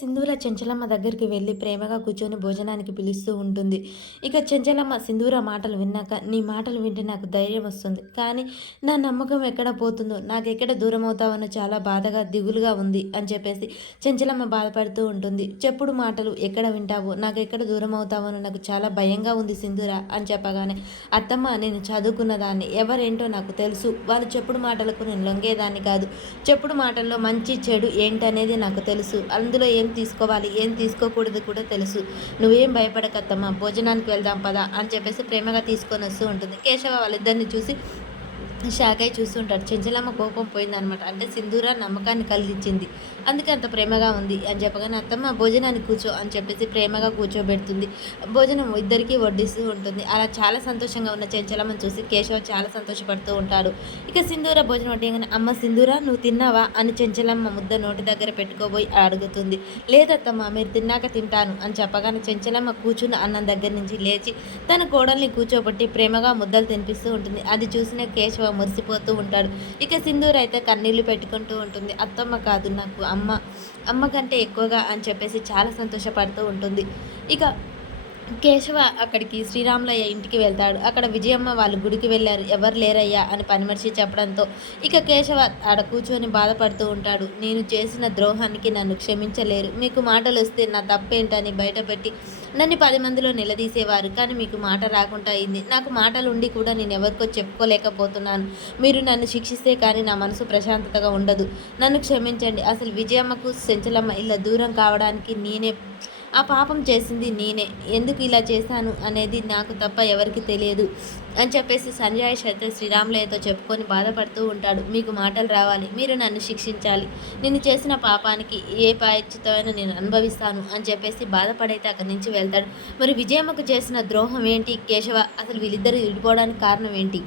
సింధూర చెంచలమ్మ దగ్గరికి వెళ్ళి ప్రేమగా కూర్చొని భోజనానికి పిలుస్తూ ఉంటుంది. ఇక చెంచలమ్మ సింధూర మాటలు విన్నాక, నీ మాటలు వింటే నాకు ధైర్యం వస్తుంది. కానీ నా నమ్మకం ఎక్కడ పోతుందో, నాకెక్కడ దూరం అవుతావనో చాలా బాధగా, దిగులుగా ఉంది అని చెప్పేసి చెంచలమ్మ బాధపడుతూ ఉంటుంది. చెప్పుడు మాటలు ఎక్కడ వింటావో, నాకెక్కడ దూరం అవుతావనో నాకు చాలా భయంగా ఉంది సింధూర అని చెప్పగానే, అత్తమ్మ నేను చదువుకున్న దాన్ని, ఎవరేంటో నాకు తెలుసు. వాళ్ళు చెప్పుడు మాటలకు నేను లొంగేదాన్ని కాదు. చెప్పుడు మాటల్లో మంచి చెడు ఏంటనేది నాకు తెలుసు. అందులో ఏం తీసుకోవాలి, ఏం తీసుకోకూడదు కూడా తెలుసు. నువ్వేం భయపడకత్తమ్మా, భోజనానికి వెళ్దాం పదా అని చెప్పేసి ప్రేమగా తీసుకొని వస్తూ ఉంటుంది. కేశవ వాళ్ళిద్దరిని చూసి షాక్ అయి చూస్తుంటాడు. చెంచలమ్మ కోపం పోయిందనమాట. అంటే సింధూర నమ్మకాన్ని కలిగించింది, అందుకే అంత ప్రేమగా ఉంది అని చెప్పగానే, అత్తమ్మ భోజనానికి కూర్చో అని చెప్పేసి ప్రేమగా కూర్చోబెడుతుంది. భోజనం ఇద్దరికీ వడ్డిస్తూ ఉంటుంది. అలా చాలా సంతోషంగా ఉన్న చెంచలమ్మని చూసి కేశవ చాలా సంతోషపడుతూ ఉంటాడు. ఇక సింధూర భోజనం వడ్డించగానే, అమ్మ సింధూర నువ్వు తిన్నావా అని చెంచలమ్మ ముద్ద నోటి దగ్గర పెట్టుకోబోయి అడుగుతుంది. లేదత్తమ్మ మీరు తిన్నాక తింటాను అని చెప్పగానే, చెంచలమ్మ కూర్చున్న అన్నం దగ్గర నుంచి లేచి తన కోడల్ని కూర్చోబెట్టి ప్రేమగా ముద్దలు తినిపిస్తూ ఉంటుంది. అది చూసిన కేశవ మురిసిపోతూ ఉంటాడు. ఇక సింధూర అయితే కన్నీళ్లు పెట్టుకుంటూ ఉంటుంది. అత్తమ్మ కాదు నాకు అమ్మ కంటే ఎక్కువగా అని చెప్పేసి చాలా సంతోషపడుతూ ఉంటుంది. ఇక కేశవ అక్కడికి శ్రీరాములయ్య ఇంటికి వెళ్తాడు. అక్కడ విజయమ్మ వాళ్ళు గుడికి వెళ్ళారు, ఎవరు లేరయ్యా అని పని మనిషి చెప్పడంతో ఇక కేశవ ఆడ కూర్చొని బాధపడుతూ ఉంటాడు. నేను చేసిన ద్రోహానికి నన్ను క్షమించలేరు. మీకు మాటలు వస్తే నా తప్పేంటని బయటపెట్టి నన్ను 10 మందిలో నిలదీసేవారు. కానీ మీకు మాట రాకుండా అయింది. నాకు మాటలు ఉండి కూడా నేను ఎవరికో చెప్పుకోలేకపోతున్నాను. మీరు నన్ను శిక్షిస్తే కానీ నా మనసు ప్రశాంతతగా ఉండదు. నన్ను క్షమించండి. అసలు విజయమ్మకు చెంచలమ్మ ఇలా దూరం కావడానికి నేనే, ఆ పాపం చేసింది నేనే. ఎందుకు ఇలా చేశాను అనేది నాకు తప్ప ఎవరికి తెలియదు అని చెప్పేసి సంజయ్ అయితే శ్రీరాములయ్యతో చెప్పుకొని బాధపడుతూ ఉంటాడు. మీకు మాటలు రావాలి, మీరు నన్ను శిక్షించాలి, నేను చేసిన పాపానికి ఏ ప్రాయశ్చిత్తమైనా నేను అనుభవిస్తాను అని చెప్పేసి బాధపడైతే అక్కడి నుంచి వెళ్తాడు. మరి విజయమ్మకు చేసిన ద్రోహం ఏంటి కేశవ, అసలు వీళ్ళిద్దరు విడిపోవడానికి కారణం ఏంటి?